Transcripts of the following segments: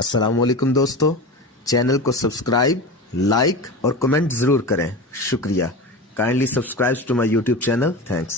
السلام علیکم دوستو، چینل کو سبسکرائب، لائک اور کمنٹ ضرور کریں، شکریہ۔ Kindly subscribe to my YouTube channel, thanks.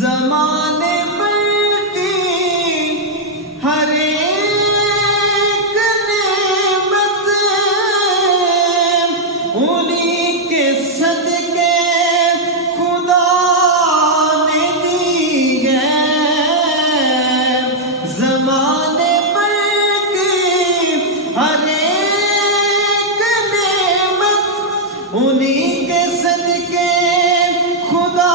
زمانے پر کی ہر ایک نعمت انہی کے صدقے خدا نے دی ہے۔ زمانے پر کی ہر ایک نعمت انہی کے صدقے خدا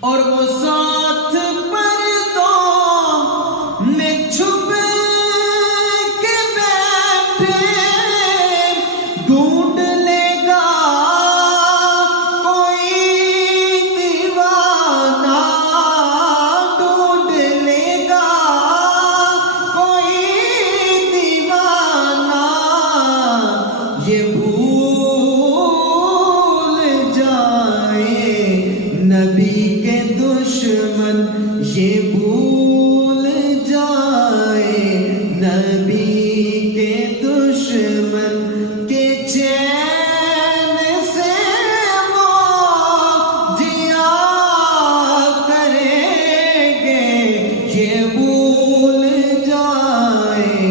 اور وہ ساتھ پردوں میں چھپ کے بیٹھے ڈھونڈ لے گا کوئی دیوانہ، ڈھونڈ لے گا کوئی دیوانہ، یہ نبی کے دشمن یہ بھول جائے، نبی کے دشمن کے چین سے وہ جیا کریں گے، یہ بھول جائے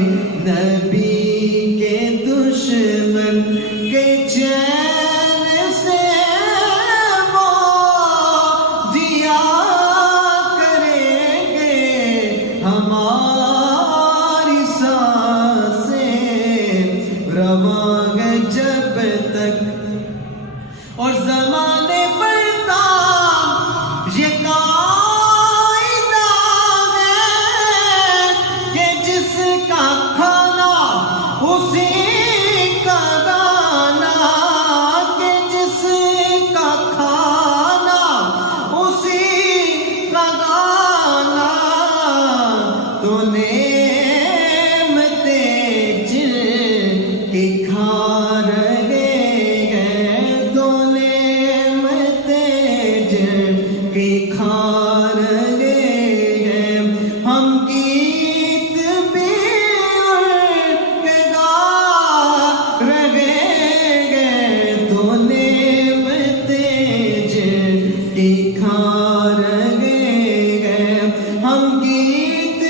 نبی کے دشمن کے چین ہماری سانسیں رواں ہے جب تک۔ اور زمانے پر کام یہ قاعدہ ہے کہ جس کا کھانا اسی کا گانا، کہ جس کا کھانا اسی کا گانا، تو نعمتیں جن کی کھا رہے ہیں، تو نعمتیں جن کی کھا رہے ہیں، ہم گیت بھی ان کے گا رہے ہیں، تو نعمتیں جن کی کھا رہے ہیں، ہم گیت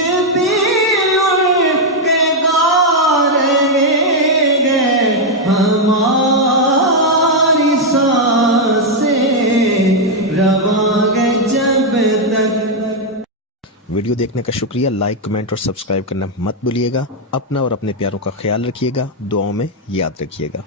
ہماری سانسیں رواں ہے جب تک۔ ویڈیو دیکھنے کا شکریہ، لائک، کمنٹ اور سبسکرائب کرنا مت بھولیے گا۔ اپنا اور اپنے پیاروں کا خیال رکھیے گا، دعاؤں میں یاد رکھیے گا۔